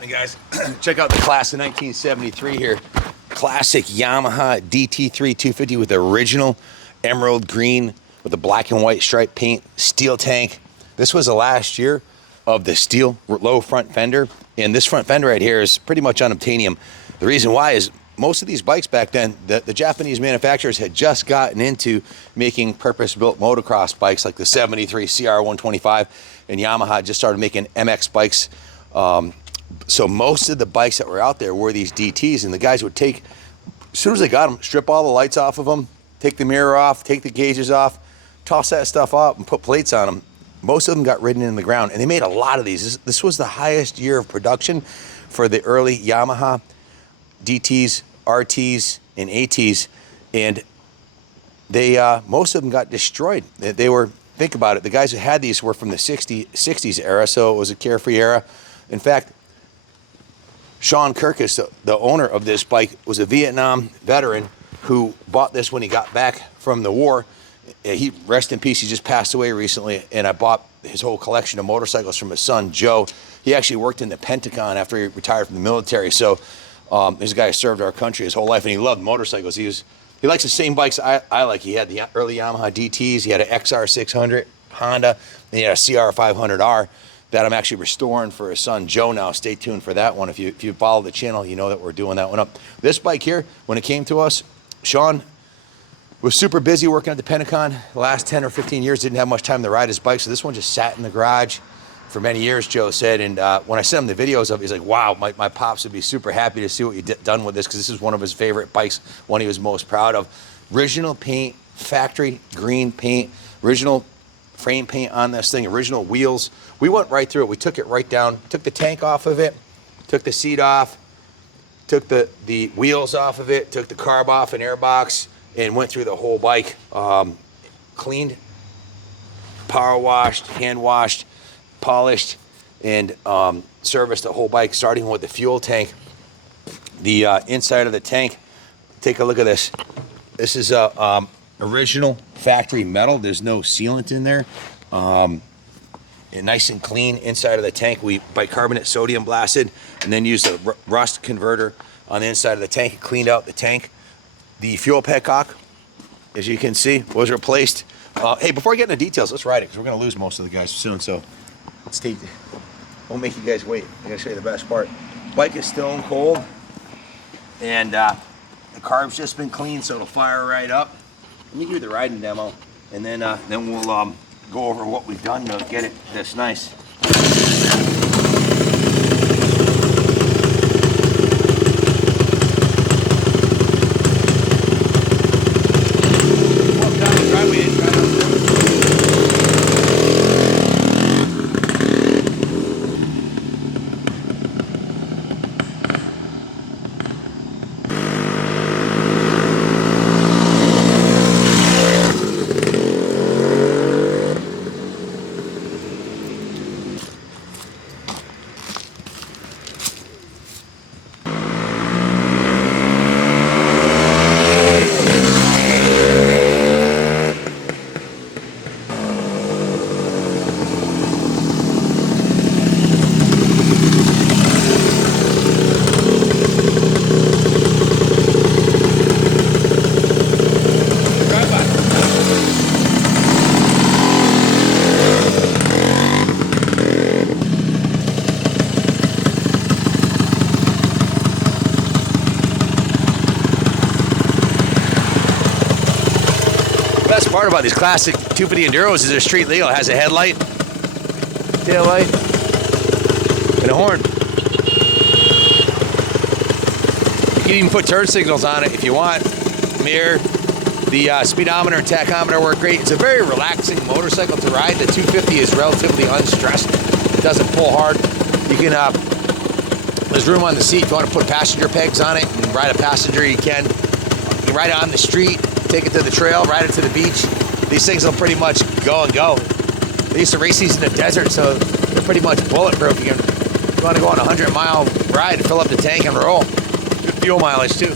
happening, guys? Check out the class of 1973 here. Classic Yamaha DT3 250 with the original emerald green with the black and white striped paint, steel tank. This was the last year of the steel low front fender, and this front fender right here is pretty much unobtainium. The reason why is most of these bikes back then, the Japanese manufacturers had just gotten into making purpose-built motocross bikes like the 73 CR125, and Yamaha just started making MX bikes. So most of the bikes that were out there were these DTs, and the guys would take, as soon as they got them, strip all the lights off of them, take the mirror off, take the gauges off, toss that stuff up and put plates on them. Most of them got ridden in the ground, and they made a lot of these. This was the highest year of production for the early Yamaha DTs, RTs, and ATs, and they most of them got destroyed. They were, think about it, the guys who had these were from the 60s era, so it was a carefree era. In fact, Sean Kirkus, the owner of this bike, was a Vietnam veteran who bought this when he got back from the war. He, rest in peace, he just passed away recently, and I bought his whole collection of motorcycles from his son, Joe. He actually worked in the Pentagon after he retired from the military, so this guy served our country his whole life, and he loved motorcycles. He likes the same bikes I like. He had the early Yamaha DTs, he had an XR600 Honda, and he had a CR500R that I'm actually restoring for his son, Joe, now. Stay tuned for that one. If you follow the channel, you know that we're doing that one up. This bike here, when it came to us, Sean was super busy working at the Pentagon. The last 10 or 15 years, didn't have much time to ride his bike, so this one just sat in the garage for many years, Joe said. And when I sent him the videos of it, he's like, wow, my pops would be super happy to see what you done with this, because this is one of his favorite bikes, one he was most proud of. Original paint, factory green paint, original frame paint on this thing, original wheels. We went right through it. We took it right down, took the tank off of it, took the seat off, took the wheels off of it, took the carb off and airbox, and went through the whole bike. Cleaned, power washed, hand washed, polished, and serviced the whole bike, starting with the fuel tank. The inside of the tank, take a look at this. This is a original factory metal. There's no sealant in there. And nice and clean inside of the tank. We bicarbonate sodium blasted and then used a rust converter on the inside of the tank and cleaned out the tank. The fuel petcock, as you can see, was replaced. Hey, before I get into details, let's ride it, because we're going to lose most of the guys soon, so let's take, won't make you guys wait. I got to show you the best part. Bike is stone cold, and the carb's just been cleaned, so it'll fire right up. Let me give you the riding demo, and then we'll go over what we've done to get it this nice. Best part about these classic 250 Enduros is they're street legal. It has a headlight, tail light, and a horn. You can even put turn signals on it if you want. Mirror, the speedometer and tachometer work great. It's a very relaxing motorcycle to ride. The 250 is relatively unstressed. It doesn't pull hard. You can, there's room on the seat. If you want to put passenger pegs on it and ride a passenger, you can. You can ride it on the street, take it to the trail, ride it to the beach. These things will pretty much go and go. They used to race these in the desert, so they're pretty much bulletproof. You want to go on a 100-mile ride and fill up the tank and roll. Good fuel mileage too.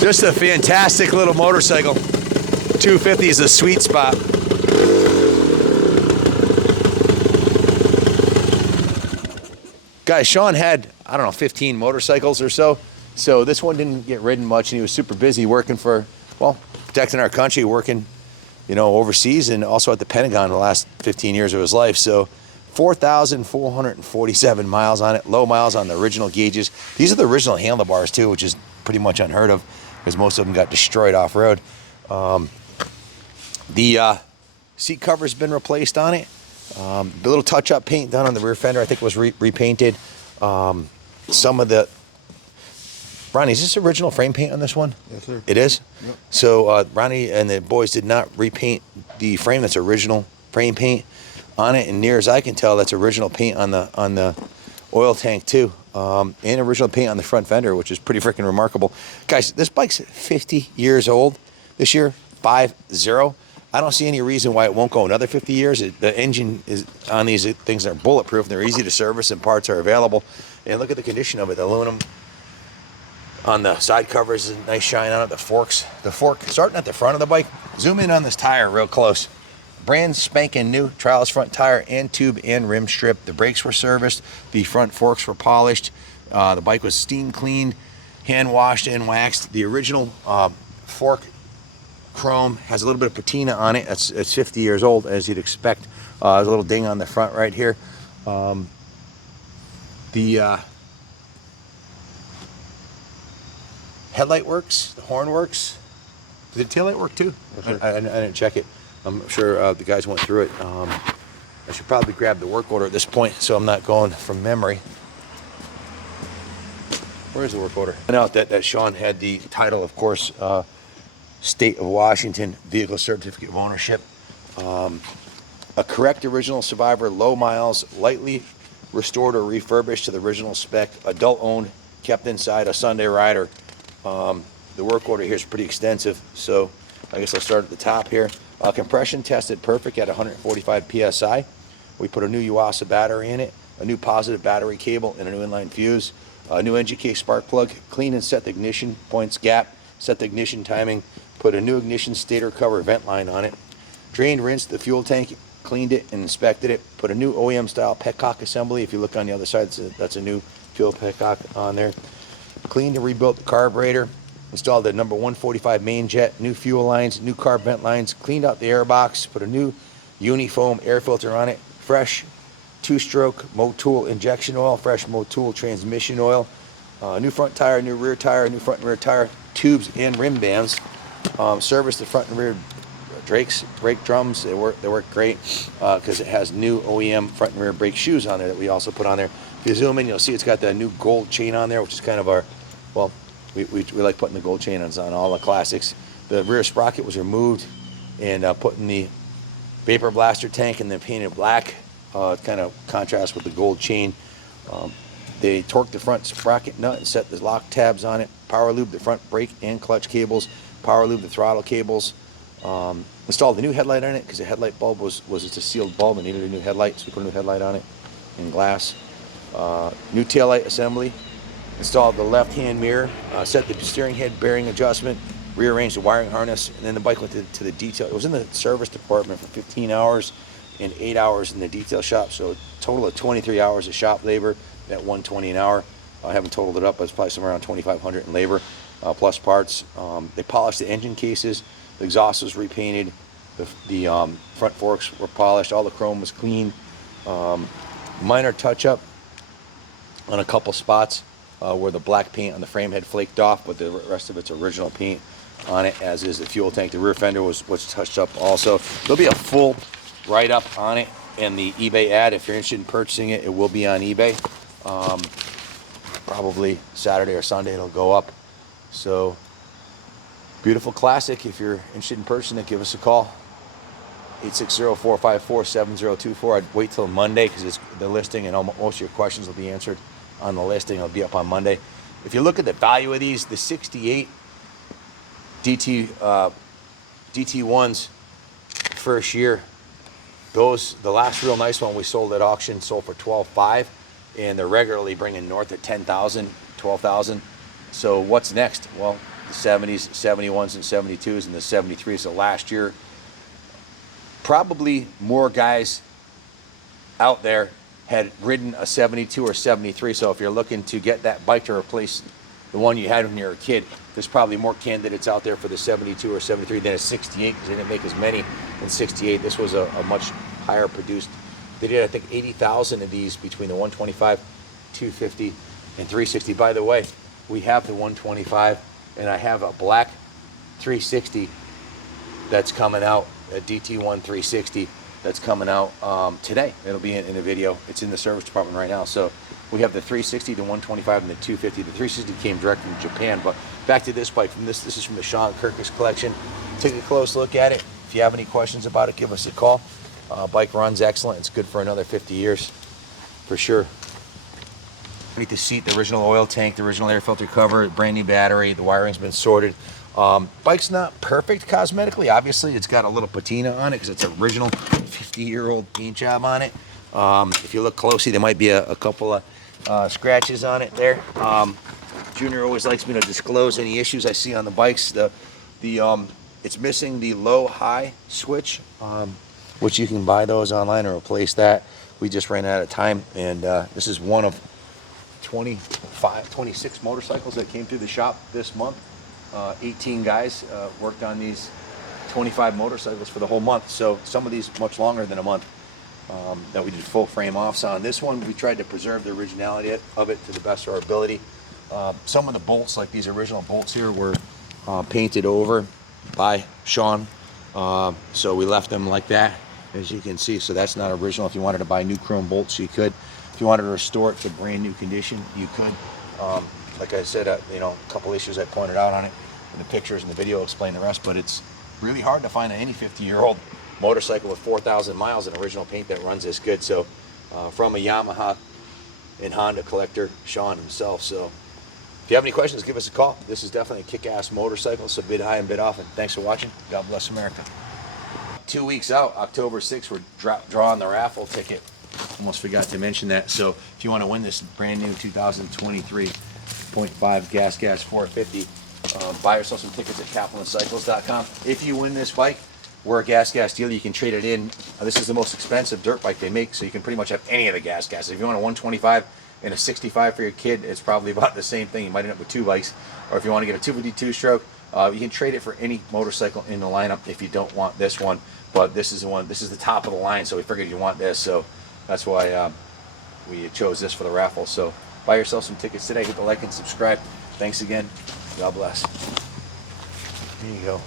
Just a fantastic little motorcycle. 250 is a sweet spot. Guys, Sean had, I don't know, 15 motorcycles or so. So this one didn't get ridden much, and he was super busy working for, well, protecting our country, working, you know, overseas and also at the Pentagon the last 15 years of his life. So 4,447 miles on it, low miles on the original gauges. These are the original handlebars too, which is pretty much unheard of because most of them got destroyed off-road. The seat cover's been replaced on it. The little touch-up paint done on the rear fender, I think, was repainted. Some of the... Ronnie, is this original frame paint on this one? Yes, sir. It is? Yep. So Ronnie and the boys did not repaint the frame. That's original frame paint on it, and near as I can tell, that's original paint on the oil tank too, and original paint on the front fender, which is pretty freaking remarkable. Guys, this bike's 50 years old this year, 50. I don't see any reason why it won't go another 50 years. The engine is on these things are bulletproof. They're easy to service, and parts are available. And look at the condition of it. The aluminum on the side covers is a nice shine on it. The fork starting at the front of the bike. Zoom in on this tire real close. Brand spanking new Trials front tire and tube and rim strip. The brakes were serviced. The front forks were polished. The bike was steam cleaned, hand washed and waxed. The original fork chrome has a little bit of patina on it. It's 50 years old, as you'd expect. There's a little ding on the front right here. The headlight works, the horn works. Did the taillight work too? Yes, I didn't check it. I'm sure the guys went through it. I should probably grab the work order at this point so I'm not going from memory. Where's the work order? I know that Sean had the title, of course, State of Washington Vehicle Certificate of Ownership. A correct original survivor, low miles, lightly restored or refurbished to the original spec, adult owned, kept inside a Sunday rider. The work order here is pretty extensive, so I guess I'll start at the top here. Compression tested perfect at 145 PSI. We put a new Yuasa battery in it, a new positive battery cable, and a new inline fuse. A new NGK spark plug, clean and set the ignition points gap, set the ignition timing, put a new ignition stator cover vent line on it. Drained, rinsed the fuel tank, cleaned it and inspected it. Put a new OEM style petcock assembly. If you look on the other side, that's a new fuel petcock on there. Cleaned and rebuilt the carburetor. Installed the number 145 main jet, new fuel lines, new carb vent lines, cleaned out the air box, put a new Unifoam air filter on it, fresh two-stroke Motul injection oil, fresh Motul transmission oil, new front tire, new rear tire, new front and rear tire, tubes and rim bands. Serviced the front and rear brakes, brake drums. They work great because it has new OEM front and rear brake shoes on there that we also put on there. If you zoom in, you'll see it's got that new gold chain on there, which is kind of our, well, we like putting the gold chain on all the classics. The rear sprocket was removed and put in the vapor blaster tank and then painted black. Kind of contrast with the gold chain. They torqued the front sprocket nut and set the lock tabs on it. Power lube the front brake and clutch cables. Power lube the throttle cables. Installed the new headlight on it because the headlight bulb was just a sealed bulb and needed a new headlight, so we put a new headlight on it in glass. New taillight assembly. Installed the left-hand mirror, set the steering head bearing adjustment, rearranged the wiring harness, and then the bike went to the detail. It was in the service department for 15 hours and 8 hours in the detail shop, so a total of 23 hours of shop labor at $120 an hour. I haven't totaled it up, but it's probably somewhere around $2,500 in labor, plus parts. They polished the engine cases, the exhaust was repainted, the front forks were polished, all the chrome was cleaned. Minor touch-up on a couple spots. Where the black paint on the frame had flaked off, but the rest of it's original paint on it, as is the fuel tank. The rear fender was touched up also. There'll be a full write-up on it in the eBay ad. If you're interested in purchasing it, it will be on eBay. Probably Saturday or Sunday it'll go up. So, beautiful classic. If you're interested in purchasing it, give us a call. 860-454-7024. I'd wait till Monday because it's the listing and most of your questions will be answered on the listing. It'll be up on Monday. If you look at the value of these, the 68 DT1s first year, the last real nice one we sold at auction sold for $12,500, and they're regularly bringing north of $10,000, $12,000. So what's next? Well, the 70s, 71s, and 72s, and the 73s. So last year, probably more guys out there had ridden a 72 or 73. So if you're looking to get that bike to replace the one you had when you were a kid, there's probably more candidates out there for the 72 or 73 than a 68, because they didn't make as many in 68. This was a much higher produced. They did, I think, 80,000 of these between the 125, 250, and 360. By the way, we have the 125, and I have a black 360 that's coming out, a DT1 360 that's coming out today. It'll be in a video. It's in the service department right now. So we have the 360, the 125, and the 250. The 360 came direct from Japan. But back to this bike. This is from the Sean Kirkus collection. Take a close look at it. If you have any questions about it, give us a call. Bike runs excellent. It's good for another 50 years for sure. Underneath the seat, the original oil tank, the original air filter cover, brand new battery. The wiring's been sorted. Bike's not perfect cosmetically. Obviously, it's got a little patina on it because it's original 50-year-old paint job on it. If you look closely, there might be a couple of scratches on it there. Junior always likes me to disclose any issues I see on the bikes. It's missing the low-high switch, which you can buy those online and replace that. We just ran out of time, and this is one of 26 motorcycles that came through the shop this month. 18 guys worked on these 25 motorcycles for the whole month. So some of these much longer than a month that we did full frame offs on. This one, we tried to preserve the originality of it to the best of our ability. Some of the bolts, like these original bolts here, were painted over by Sean. So we left them like that, as you can see. So that's not original. If you wanted to buy new chrome bolts, you could. If you wanted to restore it to brand new condition, you could. Like I said, you know, a couple issues I pointed out on it in the pictures and the video explain the rest, but it's really hard to find any 50-year-old motorcycle with 4,000 miles and original paint that runs this good. So from a Yamaha and Honda collector, Sean himself. So if you have any questions, give us a call. This is definitely a kick-ass motorcycle, so bid high and bid often. Thanks for watching. God bless America. 2 weeks out, October 6th, we're drawing the raffle ticket. Almost forgot to mention that. So if you want to win this brand new 2023 0.5 gas 450, buy yourself some tickets at KaplanCycles.com. If you win this bike, we're a gas dealer. You can trade it in. This is the most expensive dirt bike they make, so you can pretty much have any of the gas. If you want a 125 and a 65 for your kid, it's probably about the same thing. You might end up with two bikes. Or if you want to get a 252 stroke, you can trade it for any motorcycle in the lineup if you don't want this one. But this is the one. This is the top of the line, so we figured you want this. So that's why we chose this for the raffle. So buy yourself some tickets today. Hit the like and subscribe. Thanks again. God bless. There you go.